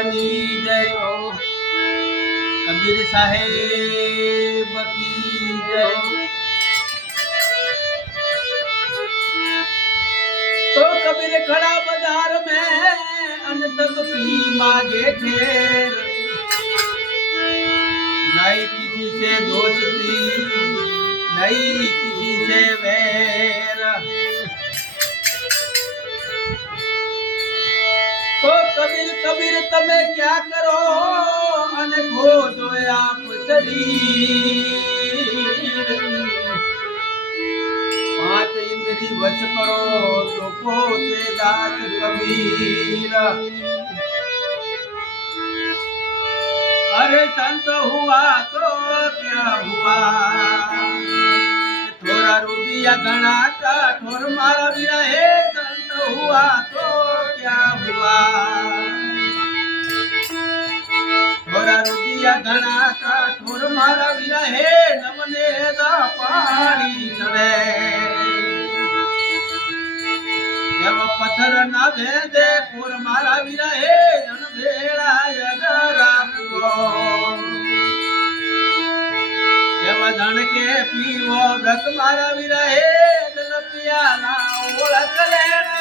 बनी जय हो कबीर साहेब की जय। तो कबीर खड़ा बाजार में अन सबकी मांगे ठेर, नहीं किसी से दोस्ती नहीं किसी से वैर। तो कबीर कबीर तमे क्या करो अन खो दो आप शरीर, पांच इंद्री वश करो तो पोते दास कबीर। अरे संत हुआ तो क्या हुआ, थोड़ा रुपया घना कठोर मारा भी रहे। संत हुआ तो क्या हुआ, थोड़ा रुपया घना कठोर मारा भी रहे। नमने दा पानी चढ़े एव पत्थर ना भेदे पुर मारा भी रहे। जन भेड़ा जगरा एव धन के पीवो व्रत मारा भी रहे। जन पियाला ओळख लेना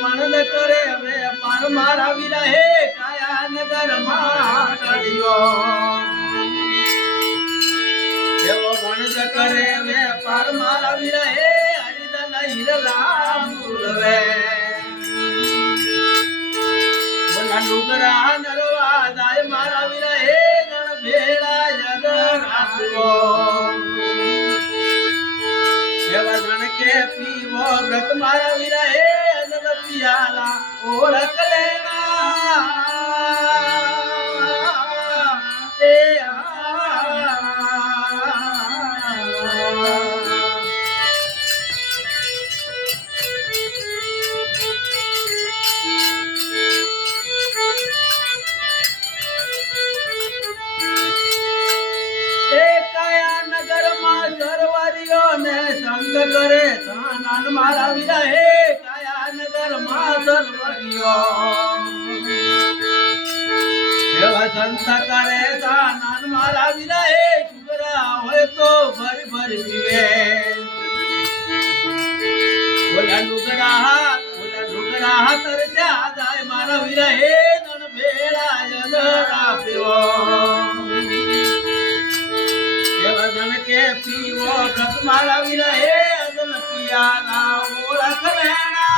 वणद करे व्यापार मारा भी रहे। काया नगर माड़ियो एवो वणद करे व्यापार मारा भी रहे। हरिदन हिरला मूलवे बोला लुगरा नरवा दाय मारा भी रहे। गण भेड़ा जगर आत्मो एवा धन के पीवो व्रत मारा भी रहे। पियाला ओळख लेना नगर में सरवरियों ने संग करे तानन मारा भी रहे। नगर माधर वरियो एवा संत करे दानन मारा भी रहे। शुगरा होए तो भर भर पीवे बोला लुगरा तर जा जाय मारा भी रहे। नन भेड़ा जगरा पीवो एवा जन के पीवो व्रत मारा भी रहे। अदन पियाला ओळख लेना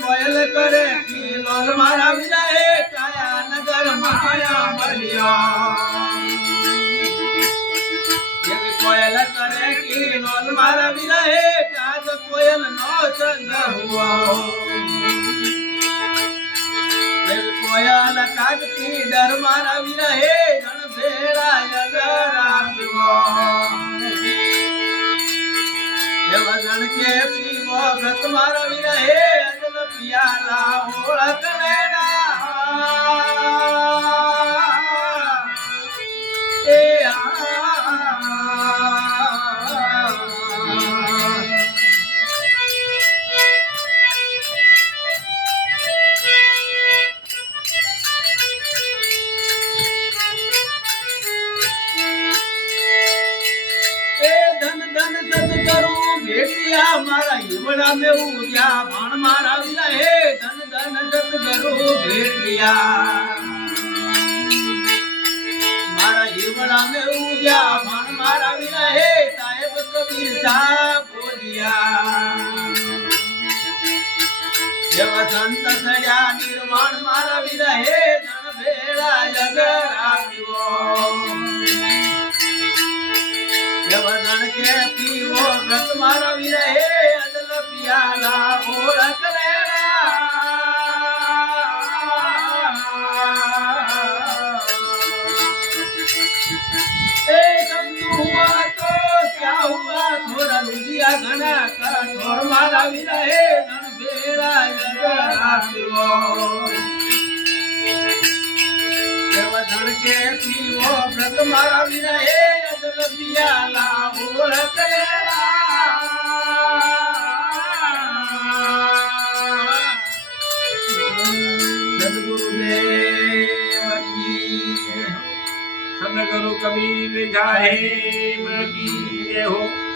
कोयल करे किलोल मारा भी रहे। काया नगर माया मलियो कोयल करे किलोल मारा भी रहे। काज कोयल नो संग हुआ कोयल काग की डर मारा भी रहे। गण भेड़ा जगरा जन के पीवो व्रत मारा भी रहे। अजल पियाला ओळख लेना भेटिया मारा हिवड़ा में उग्या भाण मारा भी रहे। धन धन सतगुरु भेटिया मारा પીપળા મે ઉગ્યા મન મારા વિના હે સાહેબ કબીર સાહેબ બોલિયા એવા સંત સડ્યા નિર્વાણ મારા વિના હે જણ ભેળા જગ રાખ્યો એવા જણ કે પીવો વ્રત મારા વિના હે અદલ પિયાલા ઓળખ લેણા ए संतु हुआ तो क्या हुआ थोड़ा रुदिया घना कठोर मारा विना हे धन बेड़ा जगरात्यो देव धन के पीवो व्रत मारा विना हे अदल पियाला ओळख लेला सद्गुरुदेव की सद्गुरु कबीर साहेब की जय हो।